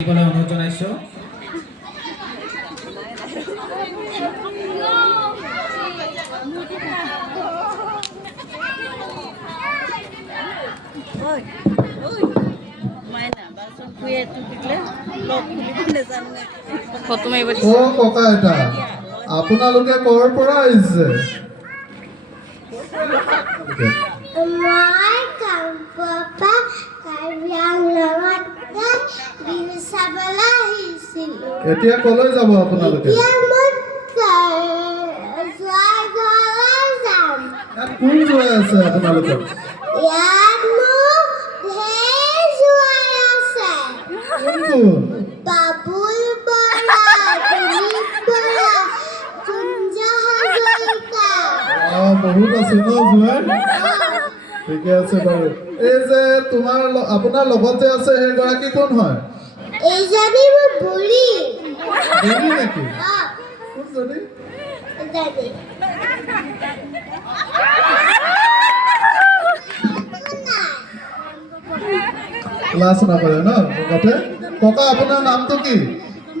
অনুৰোধ জনাইছো। ককা এটা আপোনালোকে ক'ৰ পৰা আহিছে? এতিয়া কলৈ যাব আপোনালোকে? কোন জোৱাই আছে আপোনালোকৰ? বাবুল বৰা, দিলীপ বৰা, কুঞ্জা হাজৰিকা। বহুত আছে ন জোৱাই? ঠিকে আছে বাৰু। এই যে আপোনাৰ লগত যে আছে সেইগৰাকী কোন হয়? এইজনী মোৰ বুঢ়ী। বুঢ়ী নেকি? কোনজনী? ক্লাছ নকৰে ন লগতে? ককা আপোনাৰ নামটো কি?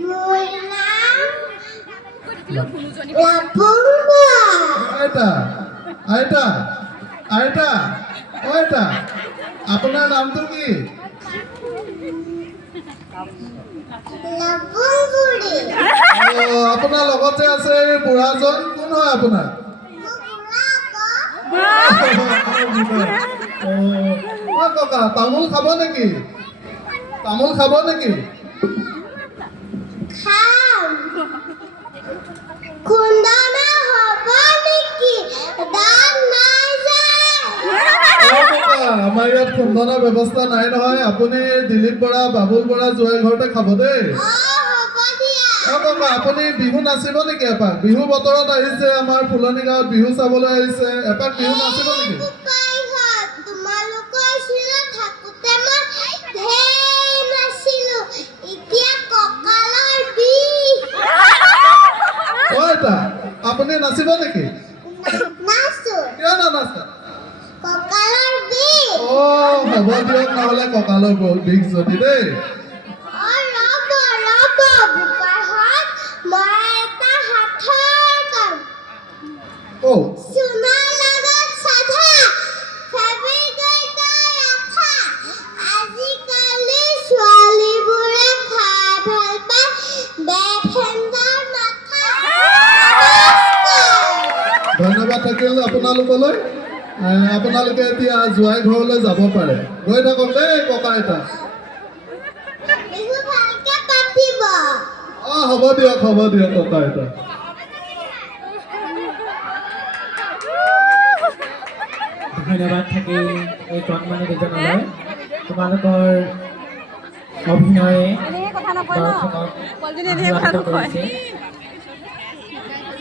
মোৰ নাম লাপুং বৰা। আইতা আইতা আইতা আইতা আপোনাৰ নামটো কি? লাপুং বুঢ়ী। আপোনাৰ লগত যে আছে এই বুঢ়াজন কোন হয় আপোনাৰ? ককা তামোল খাব নেকি? তামোল খাব নেকি? খাম। খুন্দনা হ'ব নেকি? দাম নাই যে। আমাৰ ইয়াত খুন্দনৰ ব্যৱস্থা নাই নহয়। আপুনি দিলীপ বৰা, বাবুল বৰা জোৱাই ঘৰতে খাব দেই। হ'ব দিয়া। ককা আপুনি বিহু নাচিব নেকি এপাক? বিহু বতৰত আহিছে, আমাৰ ফুলনি গাঁৱত বিহু চাবলৈ আহিছে, এপাক বিহু নাচিব নেকি? তোমালোকৰ চিলা থাকোতে মই ঢেৰ নাচিলো। এতিয়া কঁকালৰ বিষ। আইতা আপুনি নাচিব নেকি? নাচো। কিয় নানাচে? কঁকালৰ বিষ। হ'ব দিয়ক নহ'লে কঁকালৰ বিষ যদি দেই। ৰ'ব বোপাইহঁত, মই এটা হাতৰ কাম। চুনাৰ লগত সাধা, ফেব্ৰিকেটৰ আঠা। আজিকালি ছোৱালীবোৰে খাই ভাল পায় বেফেণ্ডৰ মাথা। ধন্যবাদ থাকিল আপোনালোকলৈ। আপোনালোকে এতিয়া জোৱাই ঘৰলৈ যাব পাৰে। গৈ থাকক দেই ককা আইতা। বিহু ভালকে পাতিব। হ'ব দিয়ক ককা আইতা। ধন্যবাদ থাকিল এই কণমানি দুজনলৈ। তোমালোকৰ অভিনয়ে দৰ্শকক আহ্লাদিত কৰিছে।